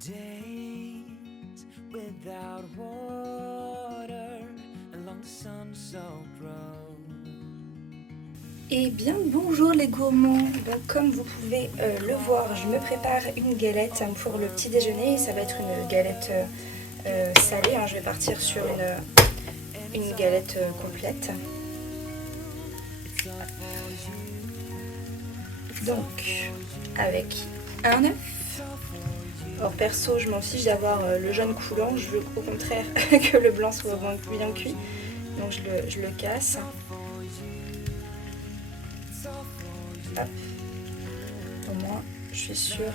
days without water along the sun-soaked road. Eh bien bonjour les gourmands, donc comme vous pouvez le voir, je me prépare une galette pour le petit déjeuner. Ça va être une galette salée, hein. Je vais partir sur une galette complète. Donc avec un œuf. Alors perso je m'en fiche d'avoir le jaune coulant, je veux au contraire que le blanc soit bien cuit. Donc je le casse. Hop. Au moins je suis sûre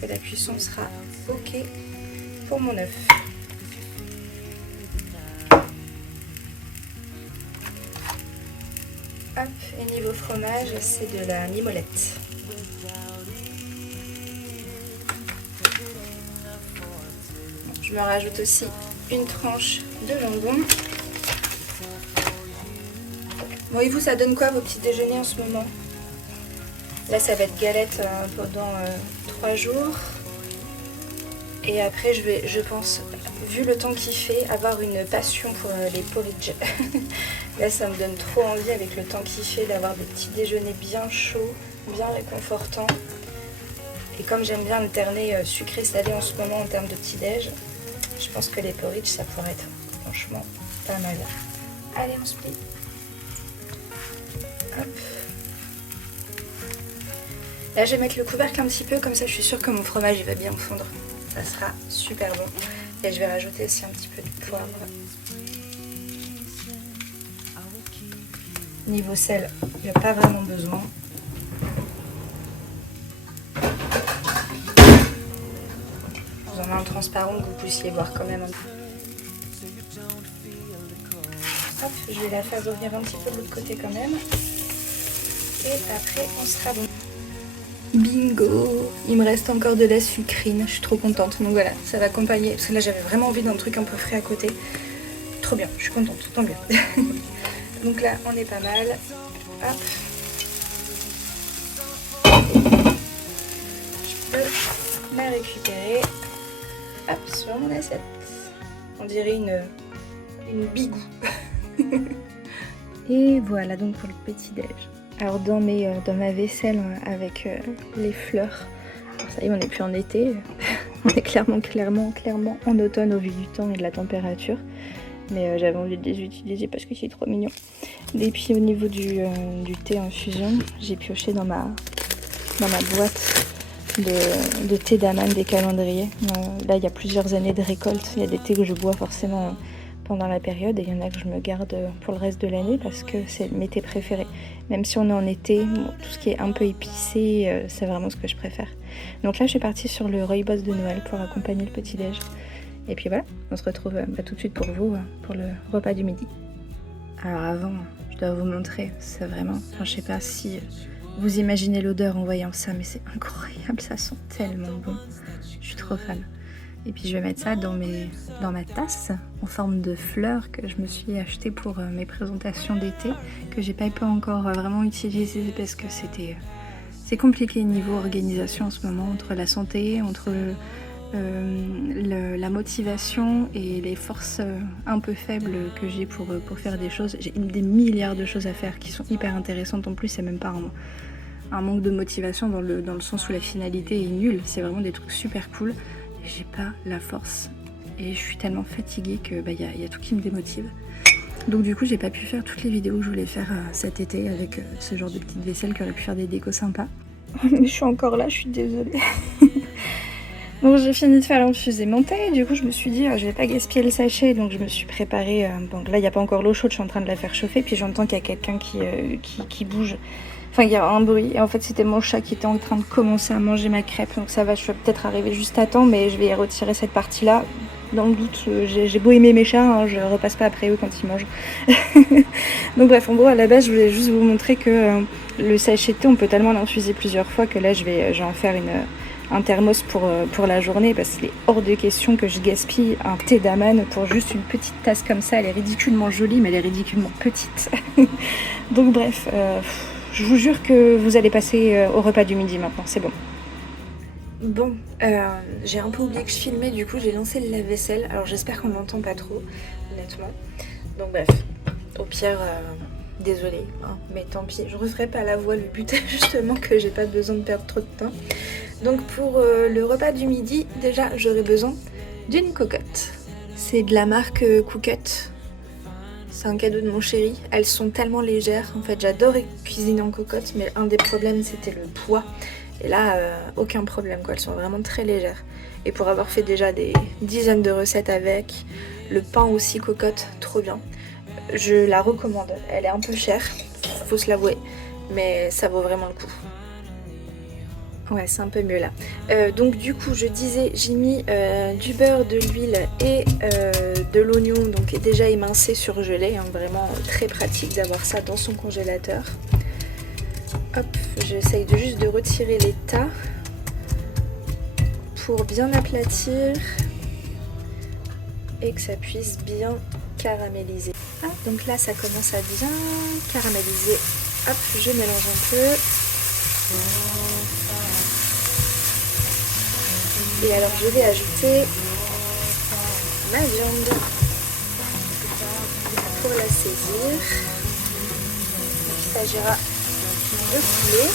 que la cuisson sera ok pour mon œuf. Hop, et niveau fromage, c'est de la mimolette. Bon, je me rajoute aussi une tranche de jambon. Bon, et vous, ça donne quoi vos petits déjeuners en ce moment? Là, ça va être galette pendant 3 jours. Et après, je pense, vu le temps qu'il fait, avoir une passion pour les porridge. Là, ça me donne trop envie avec le temps qu'il fait d'avoir des petits déjeuners bien chauds, bien réconfortants. Et comme j'aime bien alterner sucré-salé en ce moment en termes de petit-déj, je pense que les porridge, ça pourrait être franchement pas mal. Allez, on se plie. Hop. Là, je vais mettre le couvercle un petit peu, comme ça je suis sûre que mon fromage il va bien fondre. Ça sera super bon. Et je vais rajouter aussi un petit peu de poivre. Niveau sel, il n'y a pas vraiment besoin. J'en ai un transparent que vous puissiez voir quand même un peu. Hop, je vais la faire revenir un petit peu de l'autre côté quand même. Et après, on sera bon. Bingo! Il me reste encore de la sucrine, je suis trop contente. Donc voilà, ça va accompagner. Parce que là, j'avais vraiment envie d'un truc un peu frais à côté. Trop bien, je suis contente, tant mieux. Donc là, on est pas mal. Hop. Je peux la récupérer. Hop, sur mon assiette. On dirait une bigou. Et voilà donc pour le petit-déj. Alors dans ma vaisselle avec les fleurs, alors ça y est, on n'est plus en été, on est clairement en automne au vu du temps et de la température. Mais j'avais envie de les utiliser parce que c'est trop mignon. Et puis au niveau du thé infusion, j'ai pioché dans ma boîte de thé d'amande des calendriers. Là il y a plusieurs années de récolte, il y a des thés que je bois forcément pendant la période et il y en a que je me garde pour le reste de l'année parce que c'est mes thés préférés. Même si on est en été, bon, tout ce qui est un peu épicé, c'est vraiment ce que je préfère. Donc là je suis partie sur le rooibos de Noël pour accompagner le petit-déj. Et puis voilà, on se retrouve tout de suite pour vous, pour le repas du midi. Alors avant, je dois vous montrer, c'est vraiment, enfin, je sais pas si vous imaginez l'odeur en voyant ça, mais c'est incroyable, ça sent tellement bon. Je suis trop fan. Et puis je vais mettre ça dans ma tasse en forme de fleurs que je me suis achetée pour mes présentations d'été, que j'ai pas pu encore vraiment utiliser parce que c'est compliqué niveau organisation en ce moment, entre la santé, entre la motivation et les forces un peu faibles que j'ai pour faire des choses. J'ai des milliards de choses à faire qui sont hyper intéressantes en plus, c'est même pas un manque de motivation dans le sens où la finalité est nulle, c'est vraiment des trucs super cool. J'ai pas la force et je suis tellement fatiguée que y a tout qui me démotive. Donc du coup j'ai pas pu faire toutes les vidéos que je voulais faire cet été avec ce genre de petite vaisselle qui aurait pu faire des décos sympas. Mais je suis encore là, je suis désolée. Donc j'ai fini de faire infuser mon thé, du coup je me suis dit je vais pas gaspiller le sachet, donc je me suis préparée. Donc là il n'y a pas encore l'eau chaude, je suis en train de la faire chauffer, puis j'entends qu'il y a quelqu'un qui bouge. Enfin, il y a un bruit, et en fait c'était mon chat qui était en train de commencer à manger ma crêpe, donc ça va, je vais peut-être arriver juste à temps, mais je vais retirer cette partie-là. Dans le doute, j'ai beau aimer mes chats, hein, je repasse pas après eux quand ils mangent. Donc bref, en gros à la base je voulais juste vous montrer que le sachet de thé on peut tellement l'infuser plusieurs fois que là je vais en faire un thermos pour la journée, parce qu'il est hors de question que je gaspille un thé d'amande pour juste une petite tasse comme ça. Elle est ridiculement jolie mais elle est ridiculement petite. Donc bref, je vous jure que vous allez passer au repas du midi maintenant, c'est bon. Bon, j'ai un peu oublié que je filmais, du coup j'ai lancé le lave-vaisselle. Alors j'espère qu'on l'entend pas trop, honnêtement. Donc bref, au pire, désolée, hein, mais tant pis. Je referai pas la voix, le but est justement que j'ai pas besoin de perdre trop de temps. Donc pour le repas du midi, déjà j'aurai besoin d'une cocotte. C'est de la marque Cookut. C'est un cadeau de mon chéri. Elles sont tellement légères. En fait, j'adore cuisiner en cocotte, mais un des problèmes, c'était le poids. Et là, aucun problème, quoi. Elles sont vraiment très légères. Et pour avoir fait déjà des dizaines de recettes avec, le pain aussi cocotte, trop bien. Je la recommande. Elle est un peu chère, faut se l'avouer, mais ça vaut vraiment le coup. Ouais, c'est un peu mieux là. Donc du coup, je disais, j'ai mis du beurre, de l'huile et de l'oignon, donc déjà émincé surgelé, hein, vraiment très pratique d'avoir ça dans son congélateur. Hop, j'essaye juste de retirer les tas pour bien aplatir et que ça puisse bien caraméliser. Ah, donc là, ça commence à bien caraméliser. Hop, je mélange un peu. Et alors je vais ajouter ma viande pour la saisir. Donc, il s'agira de poulet.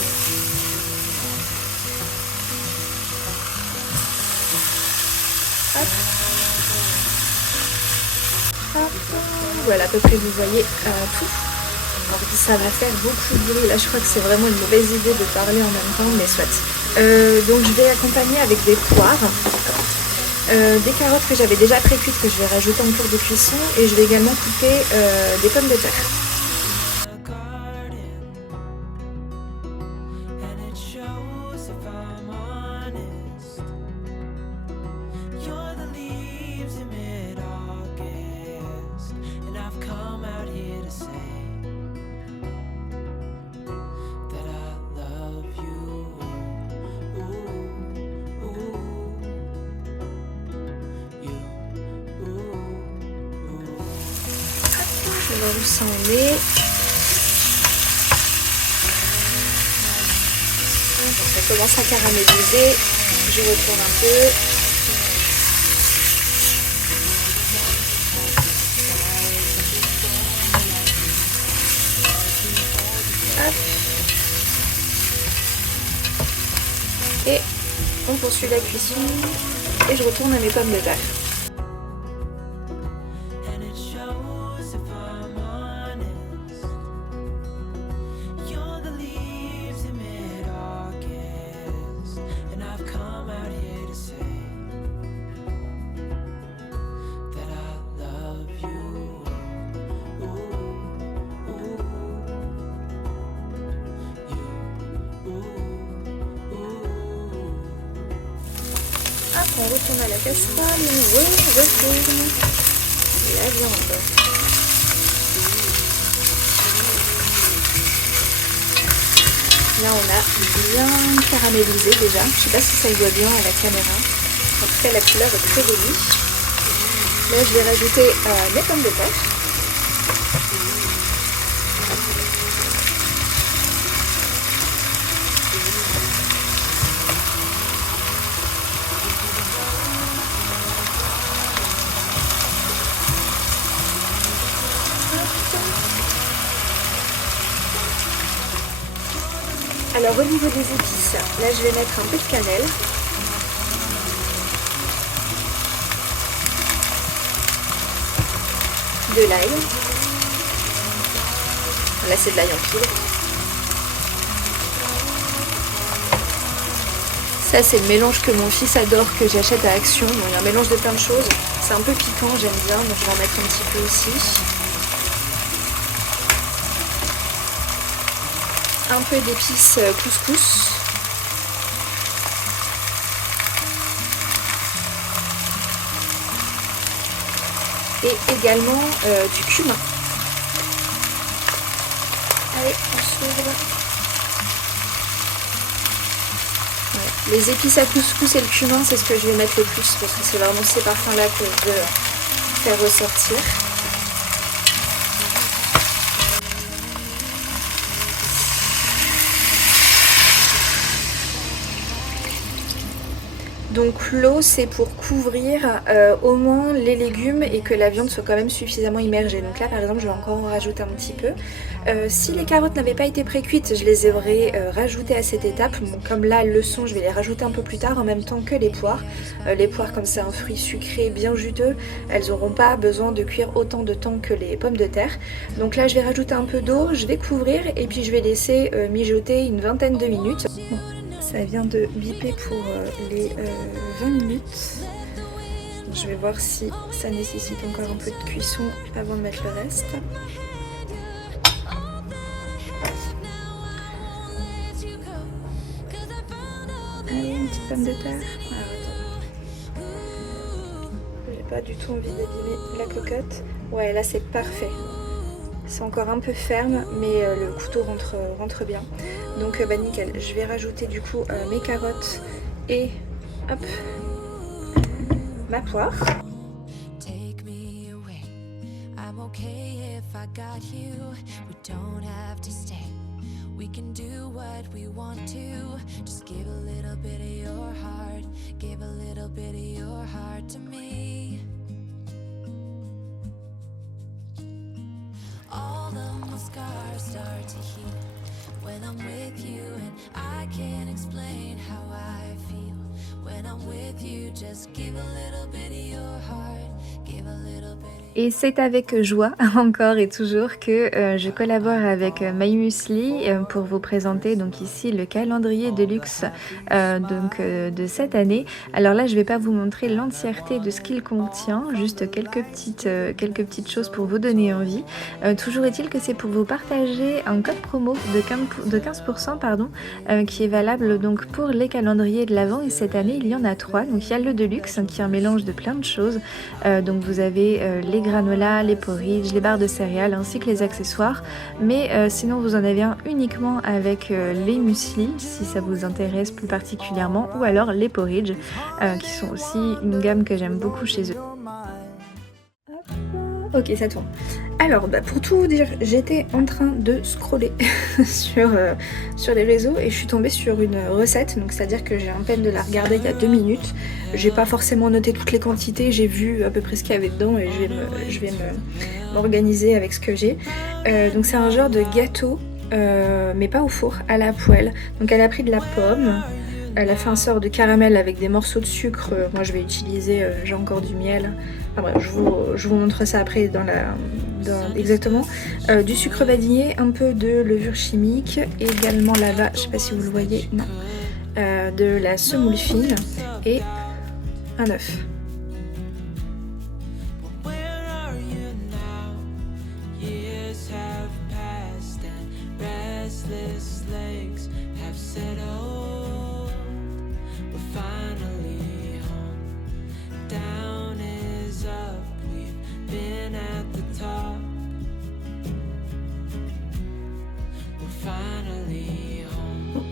Hop. Hop. Voilà, à peu près vous voyez tout. Alors ça va faire beaucoup de bruit. Là je crois que c'est vraiment une mauvaise idée de parler en même temps, mais soit. Donc je vais accompagner avec des poires, des carottes que j'avais déjà pré-cuites que je vais rajouter en cours de cuisson, et je vais également couper des pommes de terre. Je vais voir où ça en est. Donc ça commence à caraméliser. Je retourne un peu. Hop. Et on poursuit la cuisson. Et je retourne à mes pommes de terre. On retourne à la casserole et on retourne la viande. Là on a bien caramélisé déjà. Je sais pas si ça y voit bien à la caméra. En tout cas la couleur est très jolie. Là je vais rajouter mes pommes de terre. Alors au niveau des épices, là je vais mettre un peu de cannelle. De l'ail. Là c'est de l'ail en poudre. Ça c'est le mélange que mon fils adore, que j'achète à Action. Bon, il y a un mélange de plein de choses. C'est un peu piquant, j'aime bien, donc je vais en mettre un petit peu aussi. Un peu d'épices couscous. Et également du cumin. Allez, on s'ouvre. Ouais. Les épices à couscous et le cumin, c'est ce que je vais mettre le plus, parce que c'est vraiment ces parfums-là que je veux faire ressortir. Donc l'eau c'est pour couvrir au moins les légumes et que la viande soit quand même suffisamment immergée. Donc là par exemple je vais encore en rajouter un petit peu. Si les carottes n'avaient pas été précuites, je les aurais rajoutées à cette étape. Bon, comme là elles le sont, je vais les rajouter un peu plus tard en même temps que les poires. Les poires, comme c'est un fruit sucré bien juteux, elles n'auront pas besoin de cuire autant de temps que les pommes de terre. Donc là je vais rajouter un peu d'eau, je vais couvrir et puis je vais laisser mijoter une vingtaine de minutes. Bon, ça vient de biper pour les 20 minutes. Je vais voir si ça nécessite encore un peu de cuisson avant de mettre le reste. Allez, une petite pomme de terre. Ah, attends. J'ai pas du tout envie d'abîmer la cocotte. Ouais, là c'est parfait. C'est encore un peu ferme, mais le couteau rentre bien. Donc bah nickel. Je vais rajouter du coup mes carottes et hop, ma poire. We can do what we want to. Just give a little bit of your heart. Give a little bit of your heart to me. All of my scars start to heal when I'm with you, and I can't explain how I feel. When I'm with you, just give a little bit of your heart. Give a little bit. Et c'est avec joie, encore et toujours, que je collabore avec My Muesli pour vous présenter donc ici le calendrier de luxe de cette année. Alors là, je ne vais pas vous montrer l'entièreté de ce qu'il contient, juste quelques petites choses pour vous donner envie. Toujours est-il que c'est pour vous partager un code promo de 15% pardon, qui est valable donc pour les calendriers de l'Avent. Et cette année, il y en a 3. Donc il y a le Deluxe qui est un mélange de plein de choses. Donc vous avez les granola, les porridge, les barres de céréales ainsi que les accessoires. Mais sinon vous en avez un uniquement avec les muesli si ça vous intéresse plus particulièrement, ou alors les porridge qui sont aussi une gamme que j'aime beaucoup chez eux. Ok, ça tourne. Alors, pour tout vous dire, j'étais en train de scroller sur les réseaux et je suis tombée sur une recette, donc c'est-à-dire que j'ai à peine de la regarder il y a 2 minutes. J'ai pas forcément noté toutes les quantités, j'ai vu à peu près ce qu'il y avait dedans et je vais m'organiser avec ce que j'ai. Donc c'est un genre de gâteau, mais pas au four, à la poêle. Donc elle a pris de la pomme, elle a fait un sort de caramel avec des morceaux de sucre. Moi je vais utiliser, j'ai encore du miel. Enfin bref, je vous montre ça après exactement. Du sucre vanillé, un peu de levure chimique, également là-bas, je sais pas si vous le voyez, non. De la semoule fine et un œuf.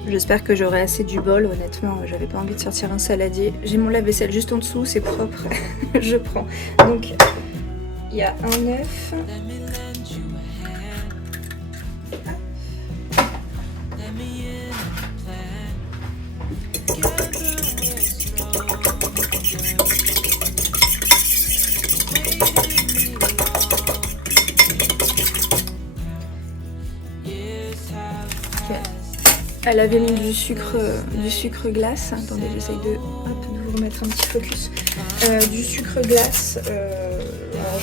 J'espère que j'aurai assez du bol, honnêtement, j'avais pas envie de sortir un saladier. J'ai mon lave-vaisselle juste en dessous, c'est propre, je prends. Donc, il y a un œuf. Elle avait mis du sucre glace. Attendez, j'essaye de vous remettre un petit focus. Du sucre glace,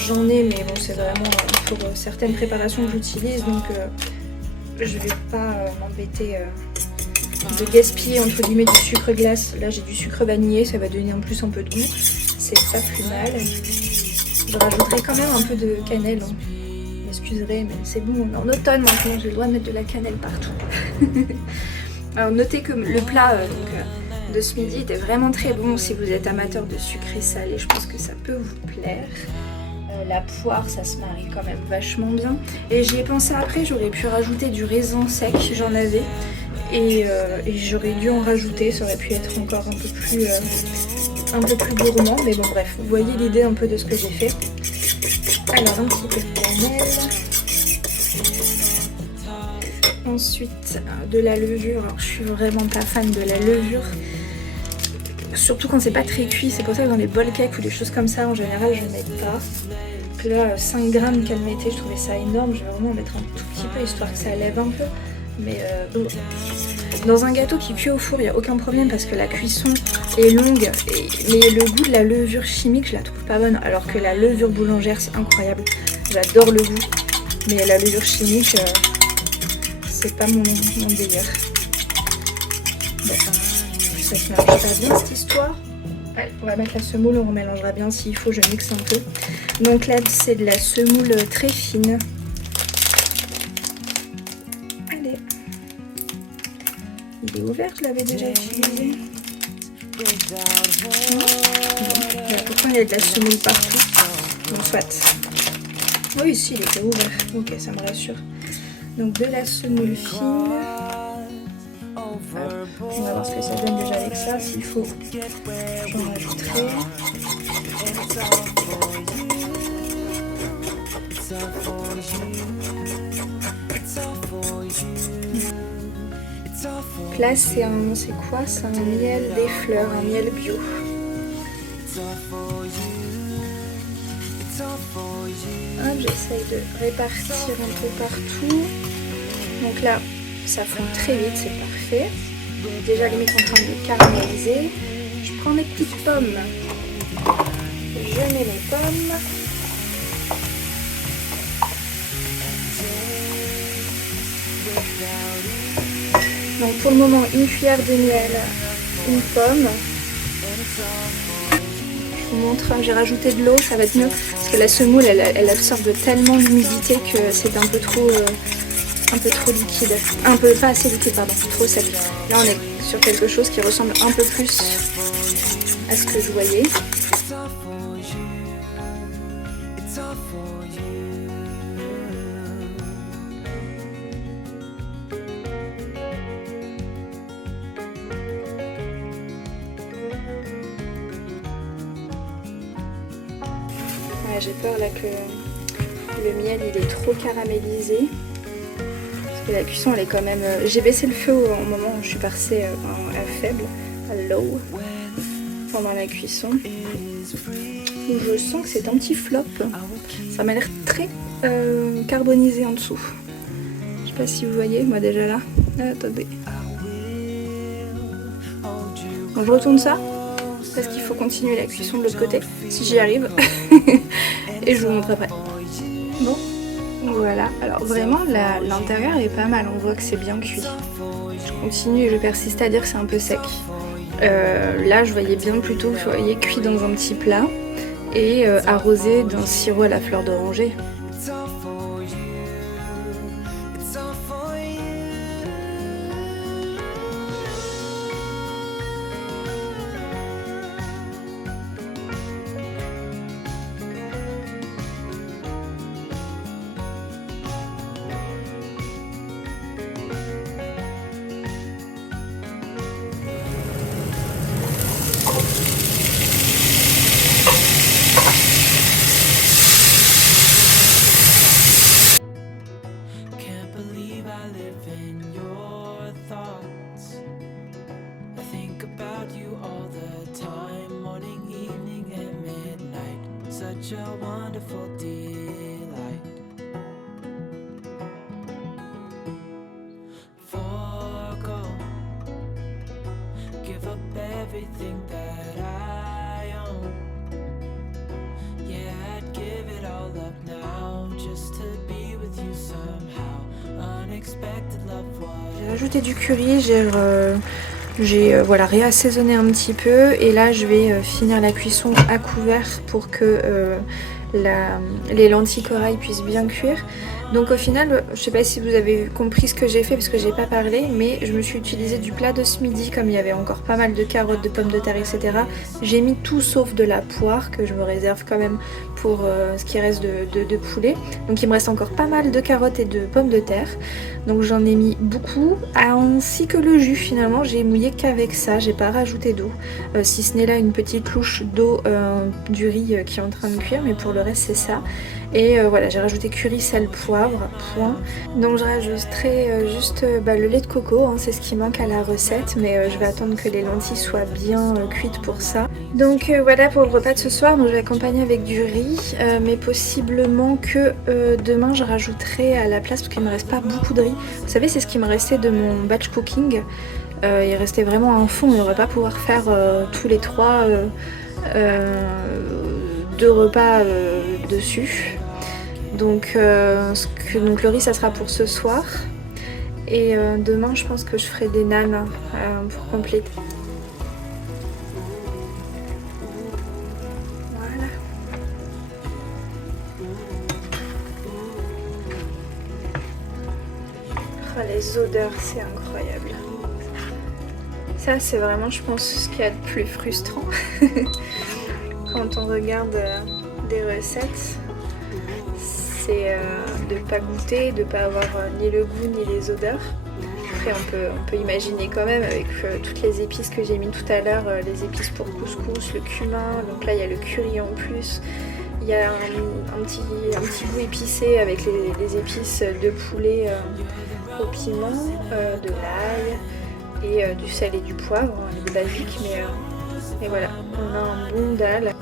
j'en ai, mais bon, c'est vraiment pour certaines préparations que j'utilise, donc je vais pas m'embêter de gaspiller entre guillemets du sucre glace. Là, j'ai du sucre vanillé, ça va donner en plus un peu de goût. C'est pas plus mal. Je rajouterai quand même un peu de cannelle. Hein. M'excuserez, mais c'est bon, on est en automne maintenant, j'ai le droit de mettre de la cannelle partout. Alors notez que le plat de ce midi était vraiment très bon. Si vous êtes amateur de sucré salé, je pense que ça peut vous plaire. La poire, ça se marie quand même vachement bien. Et j'y ai pensé après, j'aurais pu rajouter du raisin sec, j'en avais. Et j'aurais dû en rajouter, ça aurait pu être encore un peu plus gourmand. Mais bon bref, vous voyez l'idée un peu de ce que j'ai fait. Alors un petit peu de cannelle. Ensuite de la levure. Alors je suis vraiment pas fan de la levure. Surtout quand c'est pas très cuit, c'est pour ça que dans les bol cakes ou des choses comme ça, en général, je ne mets pas. Donc là, 5 grammes qu'elle mettait, je trouvais ça énorme. Je vais vraiment en mettre un tout petit peu, histoire que ça lève un peu. Mais dans un gâteau qui cuit au four, il n'y a aucun problème parce que la cuisson est longue. Mais le goût de la levure chimique, je la trouve pas bonne. Alors que la levure boulangère, c'est incroyable. J'adore le goût. Mais la levure chimique, c'est pas mon délire. Bon, ça se mélange pas bien cette histoire. Allez, on va mettre la semoule, on remélangera bien s'il faut, je mixe un peu. Donc là, c'est de la semoule très fine. Allez. Il est ouvert, je l'avais déjà utilisé. Bon, pourtant il y a de la semoule partout. Bon, soit. Oui, si, il était ouvert. Ok, ça me rassure. Donc de la semoule fine. On va voir ce que ça donne déjà avec ça. S'il faut, j'en rajouterai. Là, c'est quoi? C'est un miel des fleurs, un miel bio. Hop, j'essaye de répartir un peu partout. Donc là, ça fond très vite, c'est parfait. Déjà limite en train de caraméliser. Je prends mes petites pommes. Je mets mes pommes. Donc pour le moment, une cuillère de miel, une pomme. Je vous montre, j'ai rajouté de l'eau, ça va être mieux. Parce que la semoule, elle absorbe tellement l'humidité que c'est un peu trop liquide. Pas assez liquide, pardon, trop sec. Là on est sur quelque chose qui ressemble un peu plus à ce que je voyais. Ouais, j'ai peur là que le miel il est trop caramélisé. Et la cuisson elle est quand même... J'ai baissé le feu au moment où je suis passée à faible, à low, pendant la cuisson. Je sens que c'est un petit flop. Ça m'a l'air très carbonisé en dessous. Je sais pas si vous voyez, moi déjà là. Attendez. Donc je retourne ça, parce qu'il faut continuer la cuisson de l'autre côté, si j'y arrive. Et je vous montre après. Bon. Voilà, alors vraiment l'intérieur est pas mal, on voit que c'est bien cuit. Je continue et je persiste à dire que c'est un peu sec. Là je voyais bien plutôt que vous voyez cuit dans un petit plat et arrosé d'un sirop à la fleur d'oranger. Such a wonderful delight. Forgo, give up everything that I own. Yeah, I'd give it all up now just to be with you somehow. Unexpected love was. J'ai rajouté du curry, j'ai voilà, réassaisonné un petit peu et là je vais finir la cuisson à couvert pour que les lentilles corail puissent bien cuire. Donc au final, je sais pas si vous avez compris ce que j'ai fait parce que j'ai pas parlé, mais je me suis utilisé du plat de ce midi comme il y avait encore pas mal de carottes, de pommes de terre, etc. J'ai mis tout sauf de la poire que je me réserve quand même pour ce qui reste de poulet. Donc il me reste encore pas mal de carottes et de pommes de terre. Donc j'en ai mis beaucoup, ainsi que le jus finalement. J'ai mouillé qu'avec ça, j'ai pas rajouté d'eau. Si ce n'est là une petite louche d'eau du riz qui est en train de cuire, mais pour le reste c'est ça. Et voilà, j'ai rajouté curry, sel, poivre, point. Donc je rajouterai juste le lait de coco, hein, c'est ce qui manque à la recette, mais je vais attendre que les lentilles soient bien cuites pour ça. Donc voilà pour le repas de ce soir, donc je vais accompagner avec du riz, mais possiblement que demain je rajouterai à la place, parce qu'il ne me reste pas beaucoup de riz. Vous savez, c'est ce qui me restait de mon batch cooking. Il restait vraiment un fond, on ne va pas pouvoir faire tous les trois 2 repas dessus. Donc le riz ça sera pour ce soir. Et demain je pense que je ferai des nanes pour compléter. Voilà. Oh, les odeurs, c'est incroyable. Ça c'est vraiment je pense ce qu'il y a de plus frustrant quand on regarde des recettes. C'est de ne pas goûter, de ne pas avoir ni le goût ni les odeurs. Après on peut imaginer quand même avec toutes les épices que j'ai mis tout à l'heure, les épices pour couscous, le cumin, donc là il y a le curry en plus. Il y a un petit goût épicé avec les épices de poulet au piment, de l'ail et du sel et du poivre, les basiques, mais voilà, on a un bon dalle.